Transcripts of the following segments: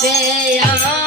से आ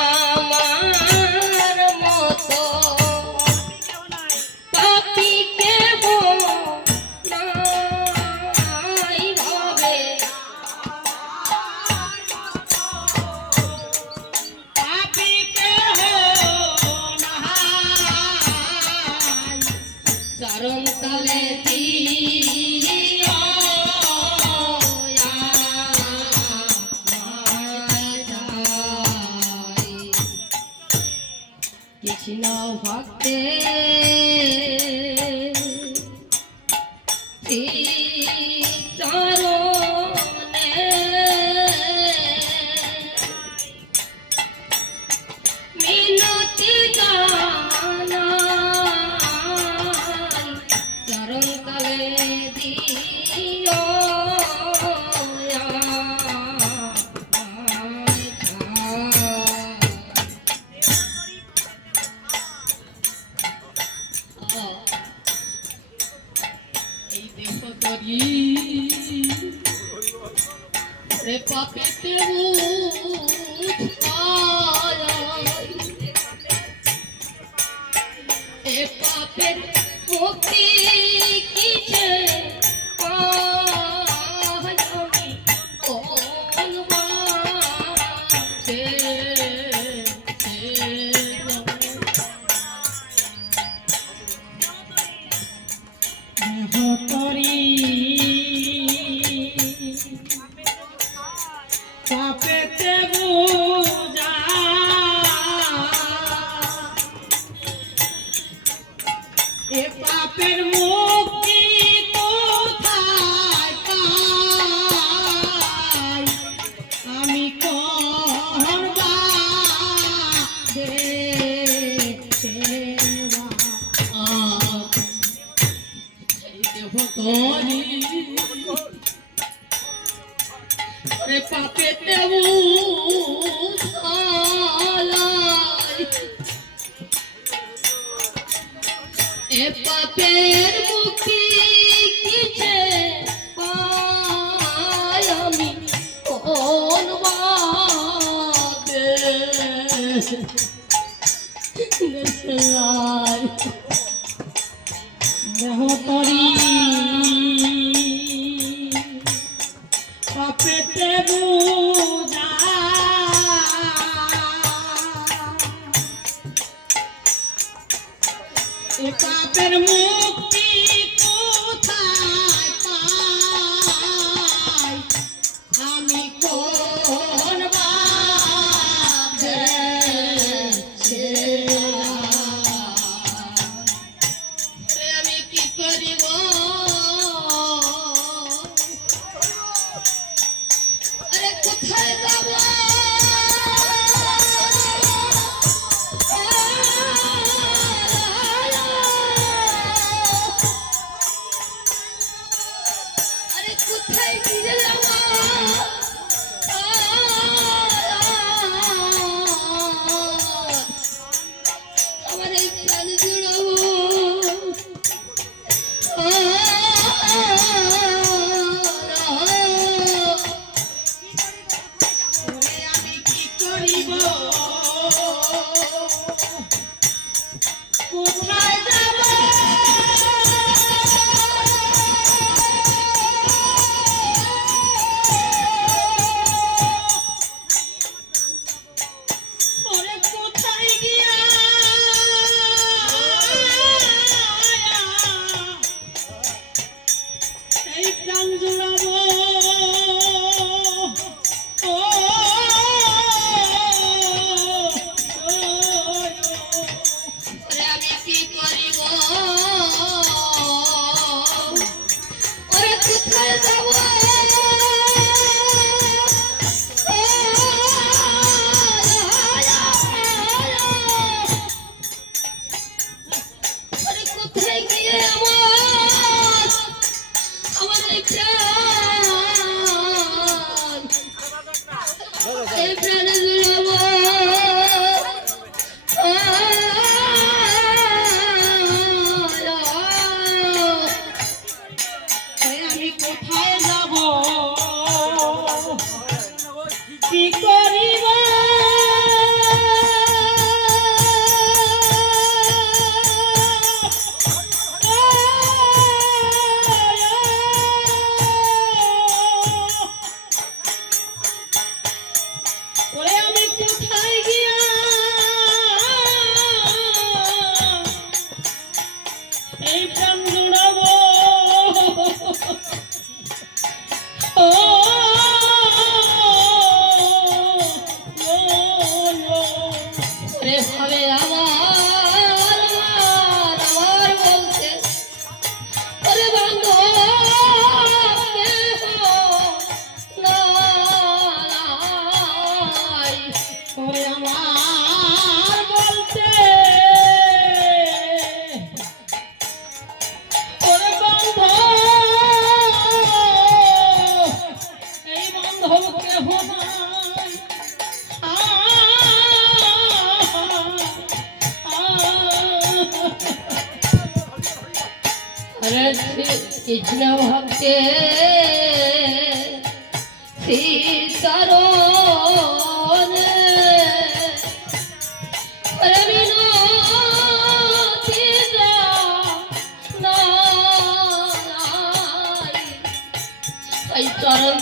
দেহ তরি রে পাপেতে উঠায় এ পাপের পাপের মুক্তি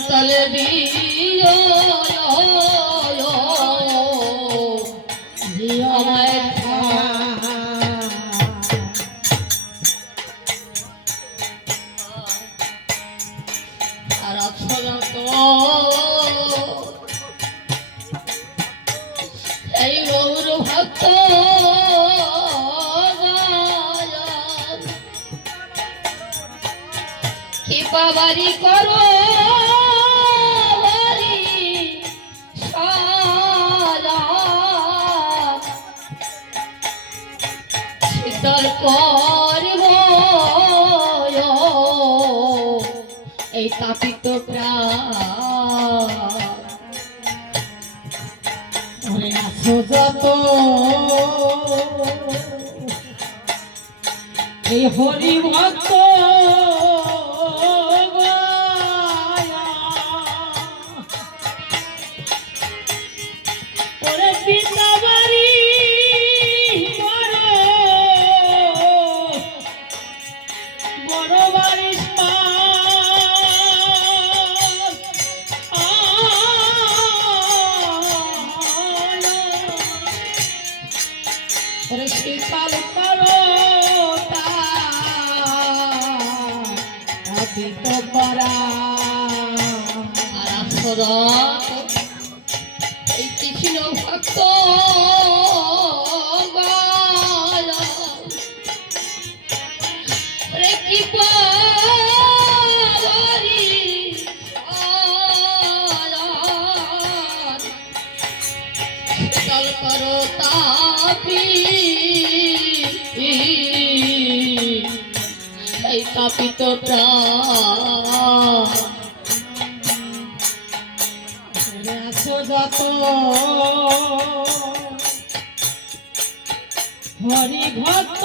ತಲೆ ಬೀ হরি ভক্ত তাপিত যত। হরি ভক্ত।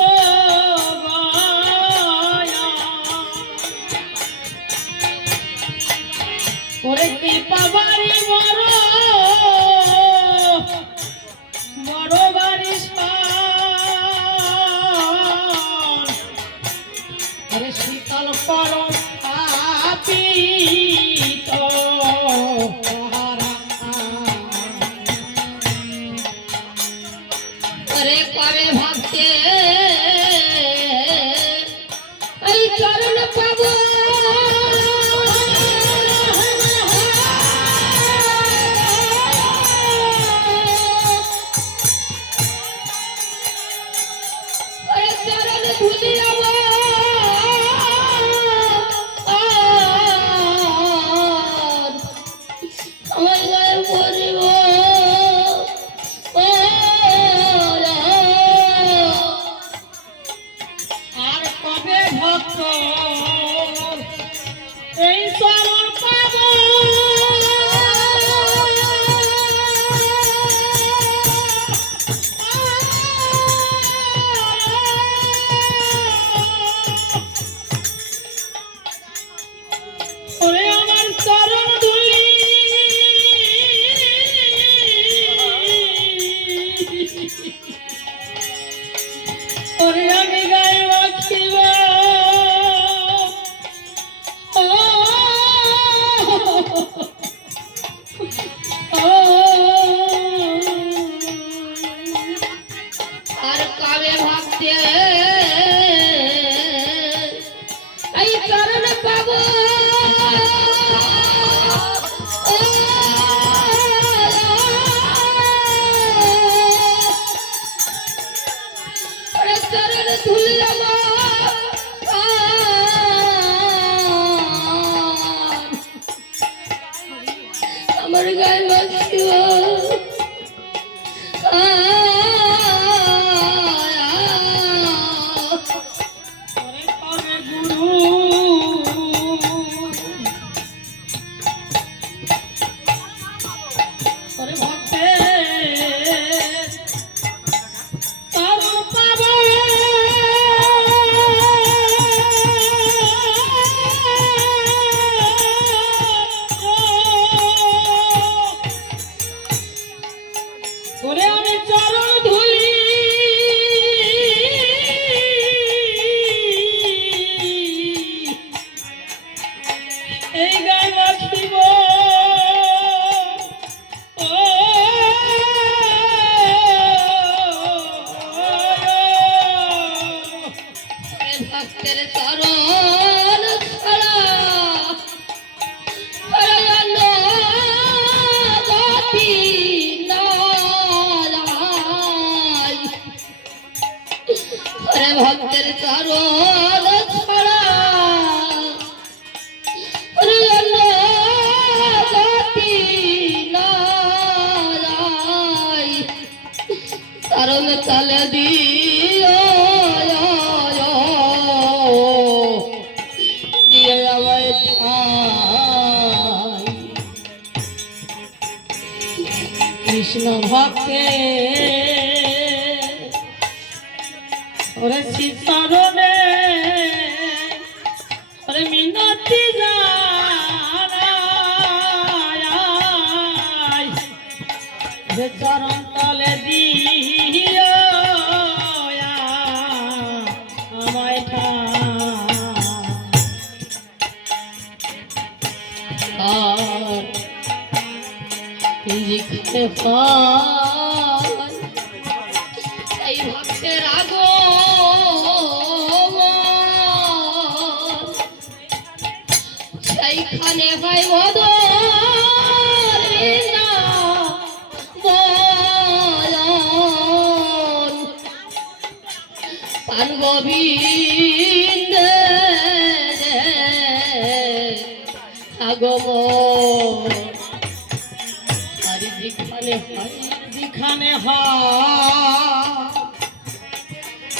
পা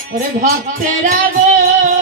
যেখানে হয়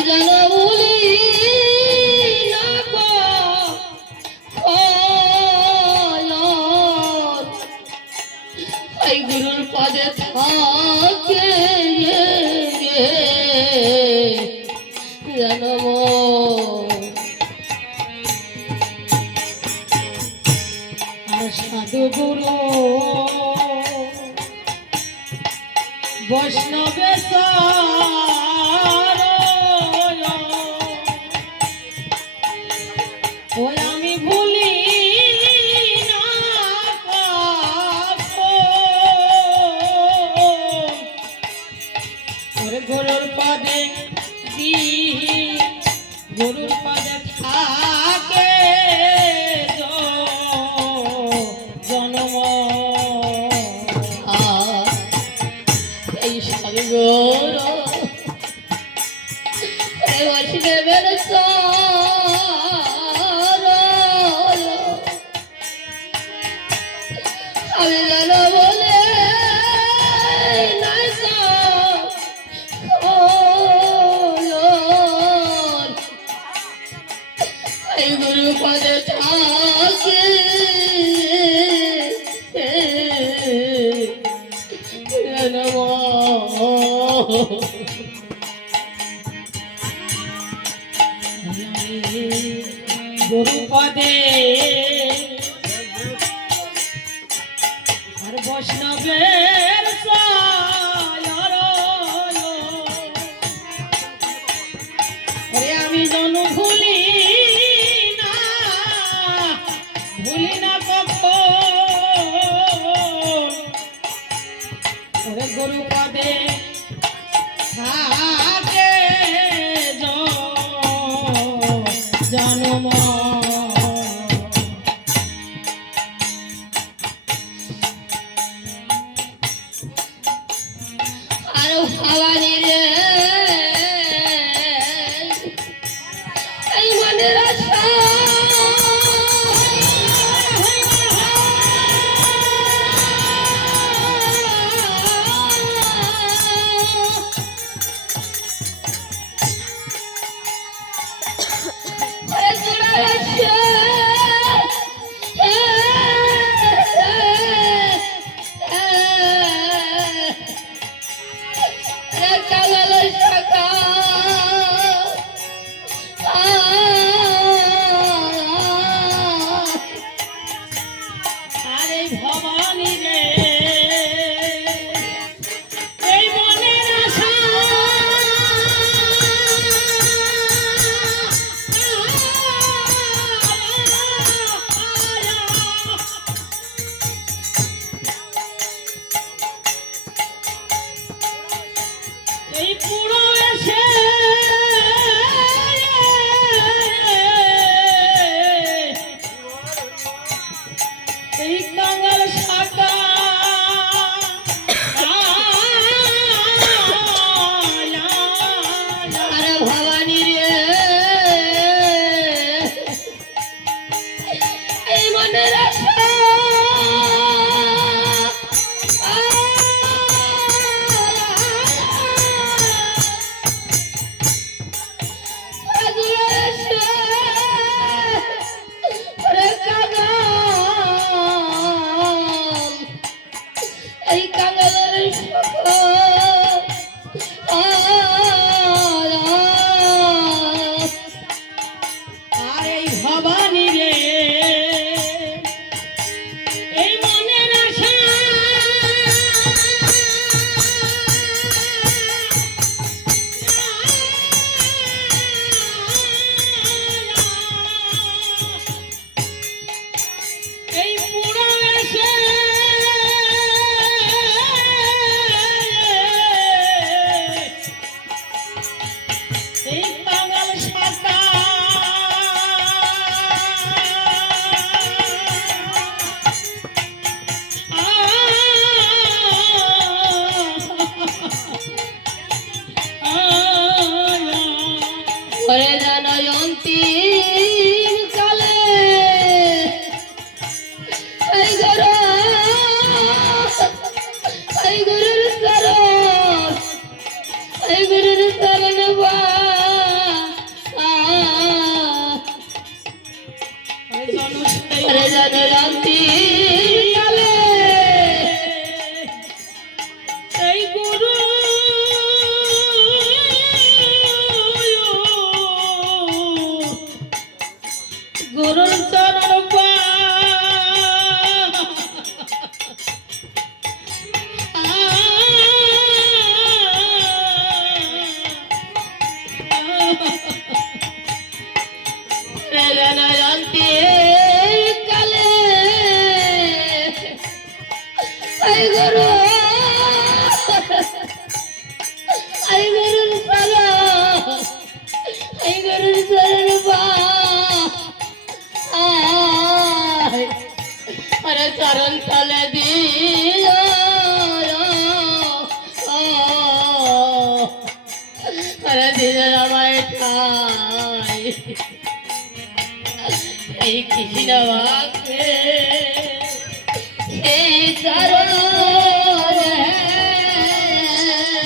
ಜಿಲ್ಲಾ পদে থাকে i Yeah.